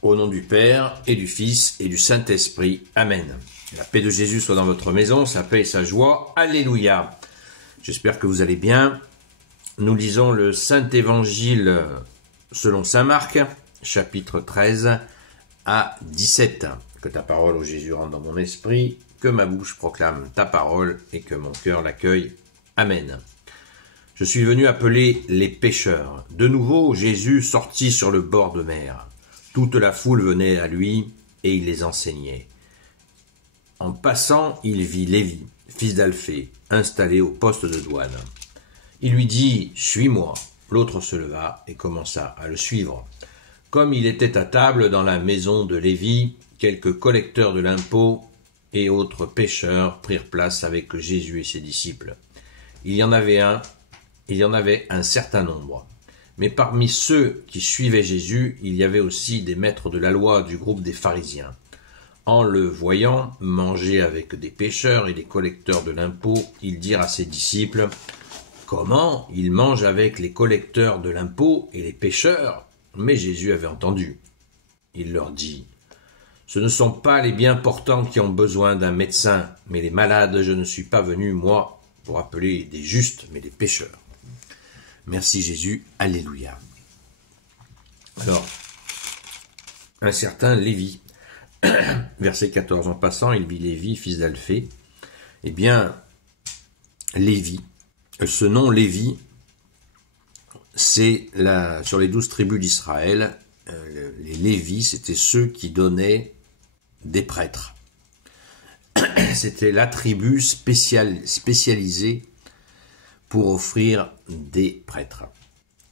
Au nom du Père, et du Fils, et du Saint-Esprit. Amen. La paix de Jésus soit dans votre maison, sa paix et sa joie. Alléluia. J'espère que vous allez bien. Nous lisons le Saint-Évangile selon saint Marc, chapitre 13 à 17. Que ta parole, ô Jésus, rentre dans mon esprit, que ma bouche proclame ta parole et que mon cœur l'accueille. Amen. Je suis venu appeler les pécheurs. De nouveau, Jésus sortit sur le bord de mer. Toute la foule venait à lui et il les enseignait. En passant, il vit Lévi, fils d'Alphée, installé au poste de douane. Il lui dit « Suis-moi ». L'autre se leva et commença à le suivre. Comme il était à table dans la maison de Lévi, quelques collecteurs de l'impôt et autres pécheurs prirent place avec Jésus et ses disciples. Il y en avait un certain nombre. Mais parmi ceux qui suivaient Jésus, il y avait aussi des maîtres de la loi du groupe des pharisiens. En le voyant manger avec des pécheurs et des collecteurs de l'impôt, ils dirent à ses disciples « Comment il mange avec les collecteurs de l'impôt et les pécheurs ?» Mais Jésus avait entendu. Il leur dit « Ce ne sont pas les bien portants qui ont besoin d'un médecin, mais les malades. Je ne suis pas venu, moi, pour appeler des justes, mais des pécheurs. » Merci Jésus, alléluia. Alors, un certain Lévi, verset 14, en passant, il vit Lévi, fils d'Alphée. Eh bien, Lévi, ce nom Lévi, c'est sur les 12 tribus d'Israël, les Lévis, c'était ceux qui donnaient des prêtres. C'était la tribu spécialisée pour offrir des prêtres.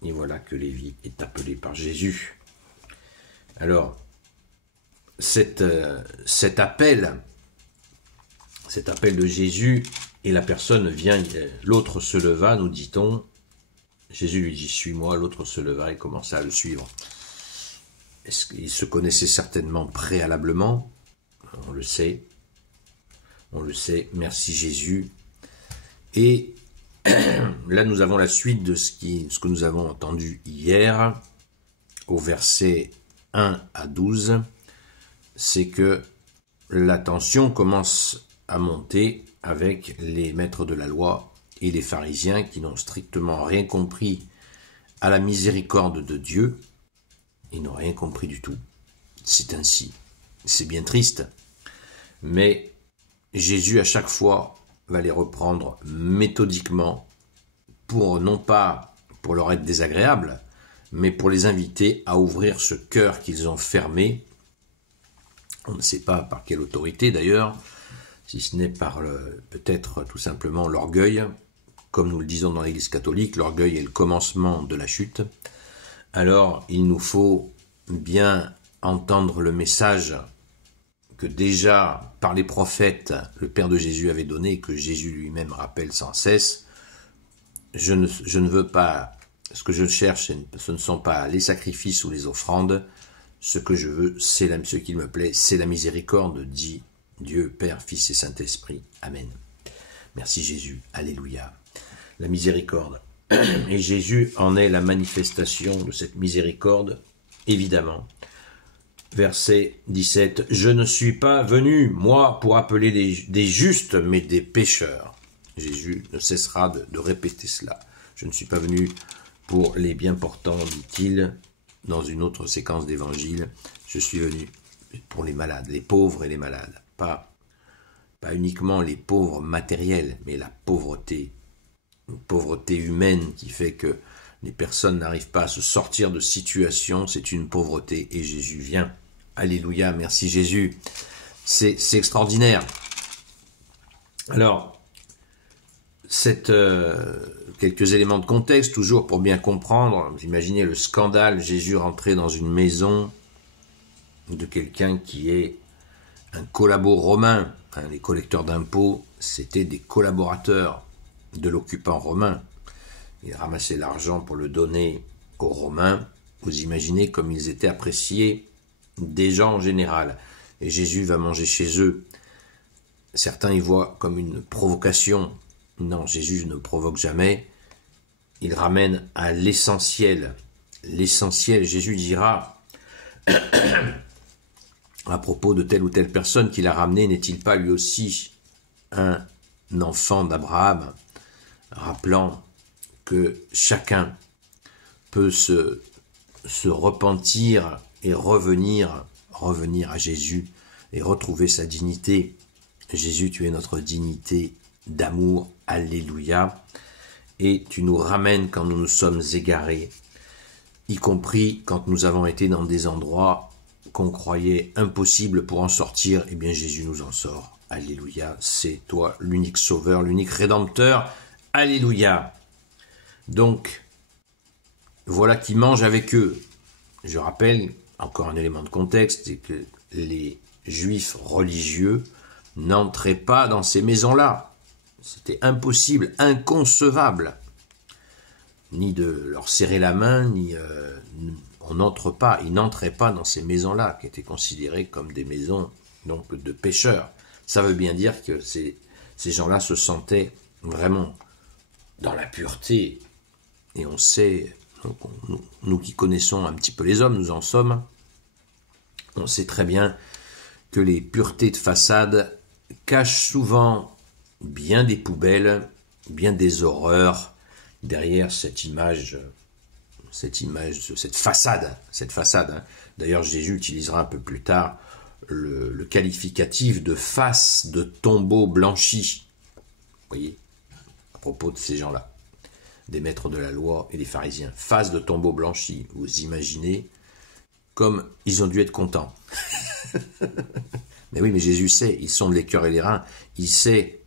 Et voilà que Lévi est appelé par Jésus. Alors, cet appel de Jésus, et la personne vient, l'autre se leva, nous dit-on, Jésus lui dit « Suis-moi », l'autre se leva et commença à le suivre. Est-ce qu'il se connaissait certainement préalablement? On le sait, merci Jésus. Et là, nous avons la suite de ce que nous avons entendu hier, au verset 1 à 12, c'est que la tension commence à monter avec les maîtres de la loi et les pharisiens qui n'ont strictement rien compris à la miséricorde de Dieu. Ils n'ont rien compris du tout. C'est ainsi. C'est bien triste. Mais Jésus, à chaque fois, va les reprendre méthodiquement non pas pour leur être désagréable, mais pour les inviter à ouvrir ce cœur qu'ils ont fermé. On ne sait pas par quelle autorité d'ailleurs, si ce n'est par peut-être tout simplement l'orgueil. Comme nous le disons dans l'Église catholique, l'orgueil est le commencement de la chute. Alors il nous faut bien entendre le message que déjà par les prophètes le Père de Jésus avait donné et que Jésus lui-même rappelle sans cesse. Je ne veux pas, ce que je cherche, ce ne sont pas les sacrifices ou les offrandes. Ce que je veux, ce qu'il me plaît, c'est la miséricorde, dit Dieu, Père, Fils et Saint-Esprit. Amen. Merci Jésus. Alléluia. La miséricorde. Et Jésus en est la manifestation de cette miséricorde, évidemment. Verset 17. « Je ne suis pas venu, moi, pour appeler des justes, mais des pécheurs. » Jésus ne cessera de répéter cela. « Je ne suis pas venu pour les bien portants, dit-il, dans une autre séquence d'évangile. Je suis venu pour les malades, les pauvres et les malades. Pas uniquement les pauvres matériels, mais la pauvreté. Une pauvreté humaine qui fait que les personnes n'arrivent pas à se sortir de situations. C'est une pauvreté et Jésus vient. Alléluia, merci Jésus. C'est extraordinaire. Alors, quelques éléments de contexte, toujours pour bien comprendre. Vous imaginez le scandale, Jésus rentrait dans une maison de quelqu'un qui est un collabo romain. Les collecteurs d'impôts, c'était des collaborateurs de l'occupant romain. Ils ramassaient l'argent pour le donner aux Romains. Vous imaginez comme ils étaient appréciés des gens en général. Et Jésus va manger chez eux. Certains y voient comme une provocation. Non, Jésus ne provoque jamais. Il ramène à l'essentiel. L'essentiel, Jésus dira à propos de telle ou telle personne qu'il a ramené, n'est-il pas lui aussi un enfant d'Abraham, rappelant que chacun peut se repentir et revenir à Jésus et retrouver sa dignité. Jésus, tu es notre dignité d'amour, alléluia, et tu nous ramènes quand nous nous sommes égarés, y compris quand nous avons été dans des endroits qu'on croyait impossibles pour en sortir, eh bien Jésus nous en sort. Alléluia, c'est toi l'unique sauveur, l'unique rédempteur. Alléluia. Donc, voilà qui mange avec eux. Je rappelle, encore un élément de contexte, c'est que les Juifs religieux n'entraient pas dans ces maisons-là. C'était impossible, inconcevable, ni de leur serrer la main, ni on n'entre pas, ils n'entraient pas dans ces maisons-là, qui étaient considérées comme des maisons donc de pécheurs. Ça veut bien dire que ces gens-là se sentaient vraiment dans la pureté. Et on sait, donc nous qui connaissons un petit peu les hommes, nous en sommes, on sait très bien que les puretés de façade cachent souvent bien des poubelles, bien des horreurs derrière cette image, cette façade. Hein. D'ailleurs, Jésus utilisera un peu plus tard le qualificatif de face de tombeau blanchi. Vous voyez, à propos de ces gens-là, des maîtres de la loi et des pharisiens. Face de tombeau blanchi, vous imaginez comme ils ont dû être contents. Mais oui, mais Jésus sait, il sonde les cœurs et les reins, il sait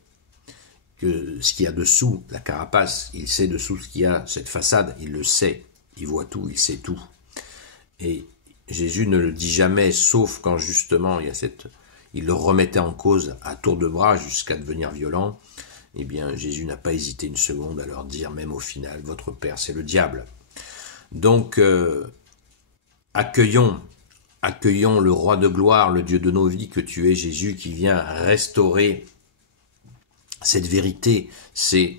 que ce qu'il y a dessous, la carapace, il sait dessous ce qu'il y a, cette façade, il le sait, il voit tout, il sait tout. Et Jésus ne le dit jamais, sauf quand justement il le remettait en cause à tour de bras jusqu'à devenir violent. Eh bien, Jésus n'a pas hésité une seconde à leur dire, même au final, votre père, c'est le diable. Donc, accueillons le roi de gloire, le Dieu de nos vies, que tu es Jésus, qui vient restaurer cette vérité. C'est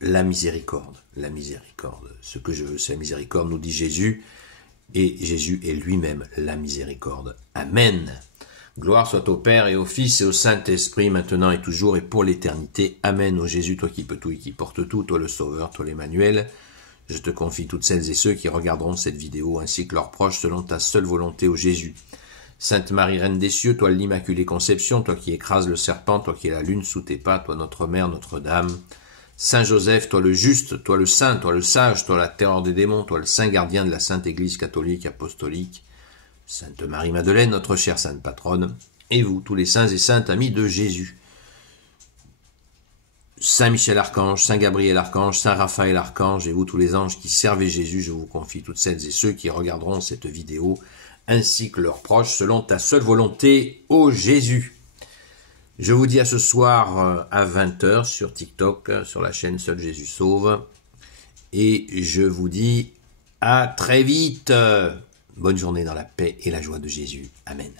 la miséricorde. La miséricorde. Ce que je veux, c'est la miséricorde, nous dit Jésus. Et Jésus est lui-même la miséricorde. Amen. Gloire soit au Père et au Fils et au Saint-Esprit, maintenant et toujours et pour l'éternité. Amen. Ô Jésus, toi qui peux tout et qui portes tout, toi le Sauveur, toi l'Emmanuel. Je te confie toutes celles et ceux qui regarderont cette vidéo, ainsi que leurs proches, selon ta seule volonté, ô Jésus. Sainte Marie, Reine des cieux, toi l'Immaculée Conception, toi qui écrases le serpent, toi qui es la lune sous tes pas, toi notre Mère, Notre-Dame. Saint Joseph, toi le juste, toi le saint, toi le sage, toi la terreur des démons, toi le saint gardien de la Sainte Église catholique apostolique. Sainte Marie-Madeleine, notre chère sainte patronne, et vous, tous les saints et saintes amis de Jésus. Saint Michel Archange, Saint Gabriel Archange, Saint Raphaël Archange, et vous tous les anges qui servez Jésus, je vous confie toutes celles et ceux qui regarderont cette vidéo, ainsi que leurs proches, selon ta seule volonté, ô Jésus. Je vous dis à ce soir à 20h sur TikTok, sur la chaîne Seul Jésus Sauve, et je vous dis à très vite. Bonne journée dans la paix et la joie de Jésus. Amen.